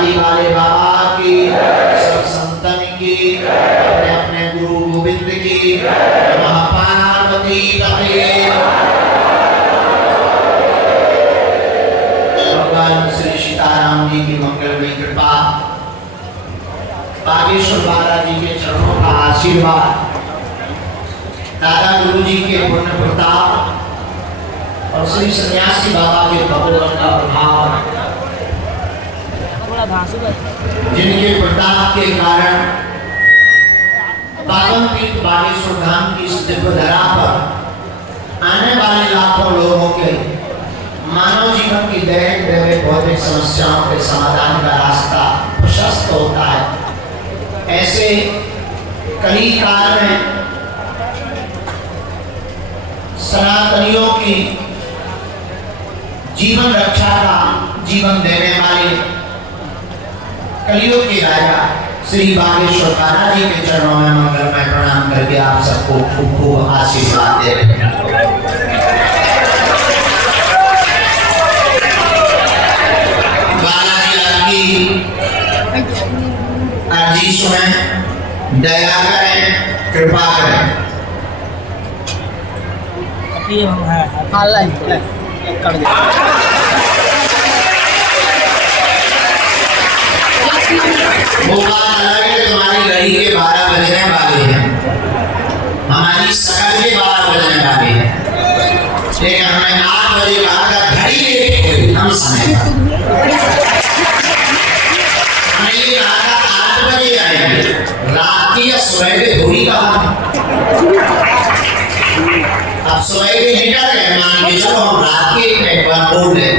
समाधि वाले बाबा की, सब संतन की, अपने अपने गुरु गोविंद की, महापार्वती पते। भगवान श्री सीताराम जी की मंगलमयी कृपा, बागेश्वर बालाजी के चरणों का आशीर्वाद, दादा गुरु जी के पुण्य प्रताप और श्री सन्यासी बाबा के भगवान का प्रभाव, जिनके प्रताप के कारण पावनपीठ बागेश्वर धाम की इस दिव्य धरा पर आने वाले लाखों लोगों के मानव जीवन की दैनिक दैनिक भौतिक समस्याओं के समाधान का रास्ता प्रशस्त होता है। ऐसे कली काल में सनातनियों की जीवन रक्षा का जीवन देने वाले कलियुग के राजा श्री बागेश्वर बालाजी के चरणों में मंगलमय प्रणाम करके आप सबको खूब खूब आशीर्वाद दे रहे हैं। बालाजी आपकी अर्जी सुने, दया करें, कृपा करें। वो बात अलग है, तुम्हारी घड़ी के 12 बजने वाले हैं, हमारी शकल के 12 बजने वाले हैं, लेकिन हमें 8 बजे कहा था घड़ी लेके कोई हम समय हमें ये कहा था 8 बजे आएंगे, रात की या सुबह के थोड़ी कहा। अब सुबह के निकल गए, मान के चलो हम रात के एक बार बोल रहे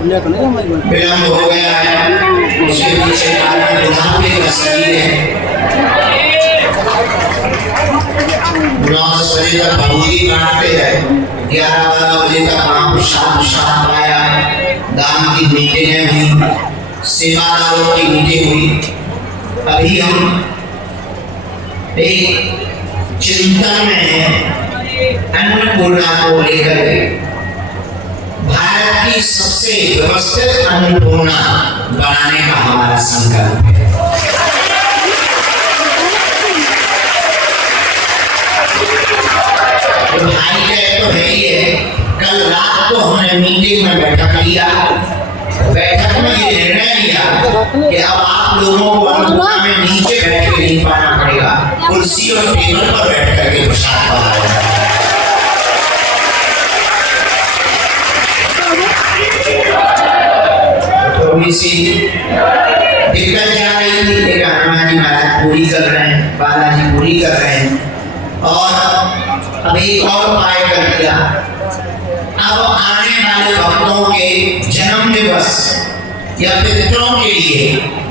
विलम्ब हो गया है, उसके पीछे कारण बुढ़ापे का शरीर है। 9-10 बजे तक भभूति काटते हैं, 11-12 बजे तक महाप्रसाद पाया, दान की मीटिंगें हुई, सेवादारों की मीटिंग हुई। अभी हम एक चिंतन में अन्नपूर्णा को लेकर भारत की सबसे व्यवस्थित अन्नपूर्णा बनाने का हमारा संकल्प है। तो भाई तो है ही है। कल रात को हमने मीटिंग में बैठक लिया, बैठक में ये निर्णय लिया कि अब आप लोगों को अन्नपूर्णा में नीचे बैठ के नहीं पाना पड़ेगा, कुर्सी और टेबल पर बैठ करके प्रसाद पाना है। सी दिक्कत जा रही थी, लेकिन हनुमान जी महाराज पूरी कर रहे हैं, बालाजी पूरी कर रहे हैं। और अभी और उपाय कर दिया, अब आने वाले भक्तों के जन्म दिवस या पितरों के लिए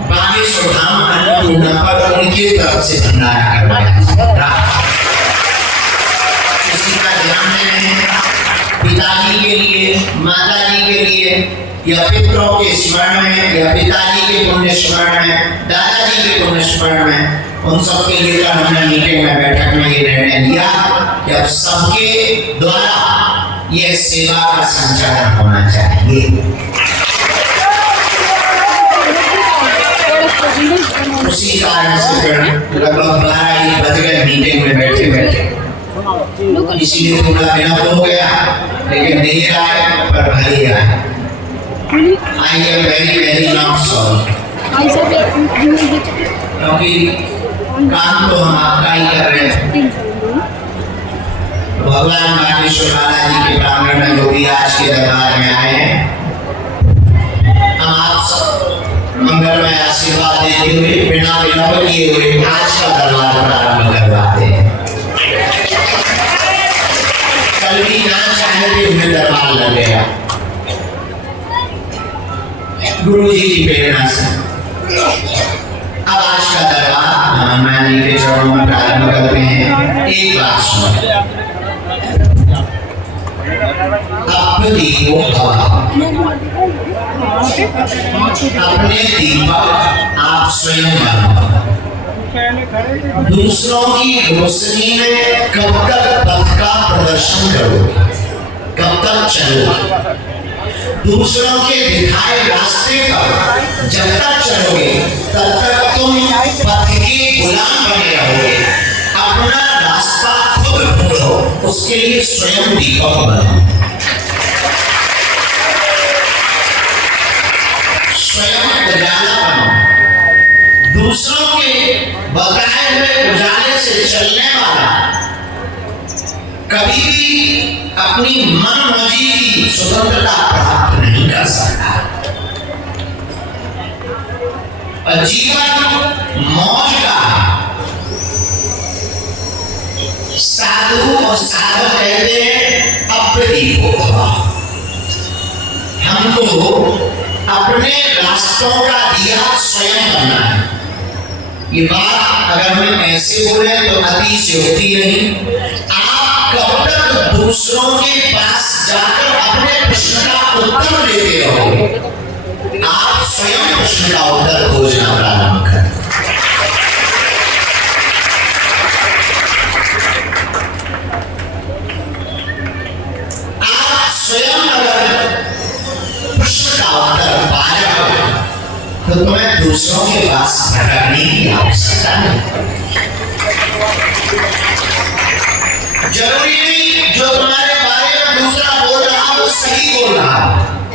बागेश्वर धाम अन्नपूर्णा पर उनकी तरफ से भंडारा करवाया। किसी का जन्मदिन है, पिताजी के लिए, माताजी के लिए, या पितरों के स्मरण में, या पिताजी के पुण्य स्मरण में, दादाजी के पुण्य स्मरण में, उन सबके लिए हमने मीटिंग में बैठक में ये निर्णय लिया कि अब सबके द्वारा यह सेवा का संचालन होना चाहिए। उसी कारण से लगभग 12 बज गए मीटिंग में बैठे बैठे, इसीलिए थोड़ा विलंब हो गया, लेकिन देर आए पर भले आए। I am very not sorry, क्योंकि काम तो हम आपका ही कर रहे हैं। भगवान बागेश्वर बालाजी के प्रांगण में जो भी आज के दरबार में आए हैं, हम आप सब मंगलमय आशीर्वाद देते हुए बिना विलंब किए हुए आज का दरबार प्रारंभ करवाते हैं। कल भी ना चाहते हुए दरबार लगेगा गुरु जी की प्रेरणा से। अब आज का दरबार हनुमान जी के चरणों में प्रारंभ करते हैं। एक बात सुनो, अपने दीपक आप स्वयं बनाओ। दूसरों की रोशनी में कब तक पथ का प्रदर्शन करोगे, कब तक चलोगे? दूसरों के दिखाए रास्ते पर जब तक चलोगे तब तक तुम पथ के गुलाम बने रहोगे। अपना रास्ता खुद ढूंढो, उसके लिए स्वयं दीपक बनो, स्वयं उजाला बनो। दूसरों के बताए हुए उजाले से चलने वाला कभी भी अपनी मनमर्जी की स्वतंत्रता प्राप्त नहीं कर सकता। और जीवन मौज का साधु और साधक कहते हैं अप्रदीप भव। हमको अपने रास्तों का दिया स्वयं बनना है। ये बात अगर हम ऐसे बोले तो अतिशयोक्ति नहीं। आप कब तक दूसरों के पास जाकर अपने प्रश्न का उत्तर लेते रहोगे? आप स्वयं प्रश्न का उत्तर खोजना प्रारंभ करें। आप स्वयं अगर प्रश्न का उत्तर पा जाओगे तो तुम्हें दूसरों के पास भटकने की आवश्यकता नहीं। जरूरी नहीं जो तुम्हारे बारे में दूसरा बोल रहा वो सही बोल रहा।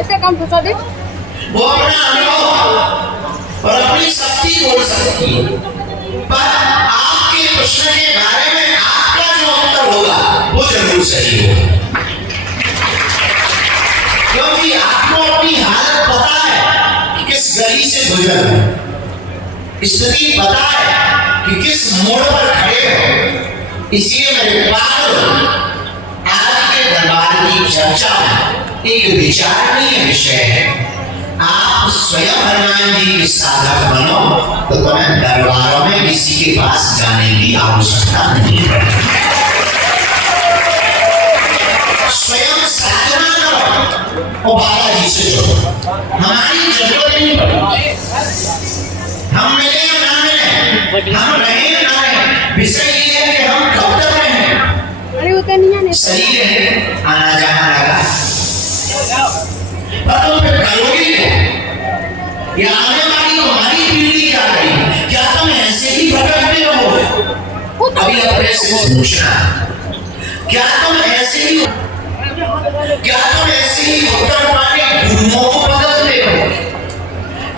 इतना काम फंसा दे। वो अपना अनुभव और अपनी शक्ति बोल सकती है, पर आपके प्रश्न के बारे में आपका जो उत्तर होगा वो जरूर सही होगा, क्योंकि आपको अपनी हालत पता है कि किस गली से गुजर है, स्थिति पता है कि किस मोड़ पर खड़े हो। इसलिए मेरे पास आज के दरबार की चर्चा में एक विचारणीय विषय है। आप स्वयं हनुमान जी के साधक बनो तो तुम्हें दरबारों में किसी के पास जाने की आवश्यकता नहीं पड़ेगी। स्वयं साधना करो और बालाजी से जुड़ो, हमारी जरूरत नहीं पड़ेगी। हम मिले या ना मिले, हम रहे या ना रहे, विषय ये है कि हम कब तक रहें। अरे उतना नहीं आने शरीर है, आना जाना लगा, पर तुम फिर करोगे क्या? या आने वाली तुम्हारी पीढ़ी क्या करेगी? क्या तुम ऐसे ही भटकते रहोगे? अभी अपने से पूछना, क्या तुम ऐसे ही उत्तर पाने गुरुओं को बदलते हो?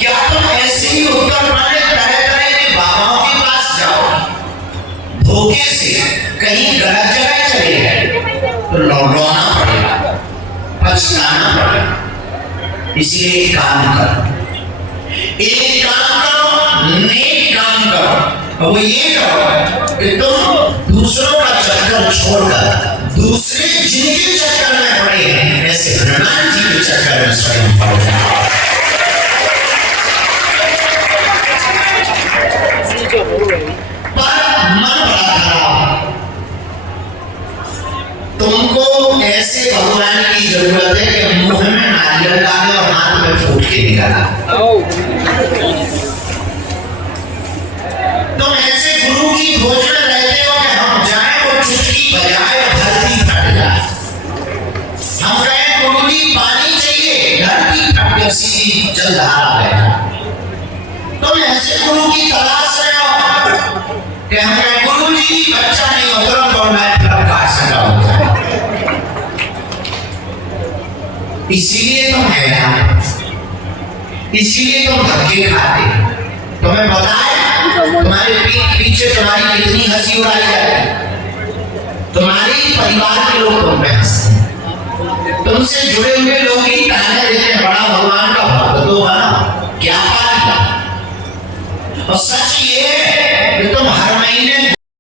क्या तुम ऐसे ही उत्तर पाने तरह तरह के बाबाओं के पास जाओ? धोखे से कहीं गलत जगह चले गए तो लौटाना पड़ेगा, पछताना पड़ेगा। इसलिए एक काम करो, नेक काम करो, और वो ये करो कि तुम दूसरों का चक्कर छोड़कर दूसरे जिनके चक्कर में पड़े हैं ऐसे हनुमान जी के चक्कर में स्वयं पड़ जाओ। पर मन बड़ा खराब, तुमको ऐसे भगवान की जरूरत है कि मुंह में नारियल डाले और हाथ में फूट के निकाला। तुम ऐसे गुरु की खोज में रहते हो कि हम जाए वो चुटकी बजाए और धरती फट जाए। हम कहें गुरु जी पानी चाहिए, धरती फट के सीधी जलधारा बहे। तुम ऐसे गुरु की तलाश में हो कि हम कहें गुरु जी बच्चा नहीं हो तुरंत और मैं तरफ काट सका हो। इसीलिए तुम हैरान, इसीलिए तुम धक्के खाते। तुम्हें पता है तुम्हारे पीठ पीछे तुम्हारी कितनी हंसी उड़ाई जाती, तुम्हारे परिवार के लोग तुम पे हंसते, तुमसे जुड़े हुए लोग ही ताने देते हैं बड़ा भगवान का भक्त तो है ना, क्या पाया। और सच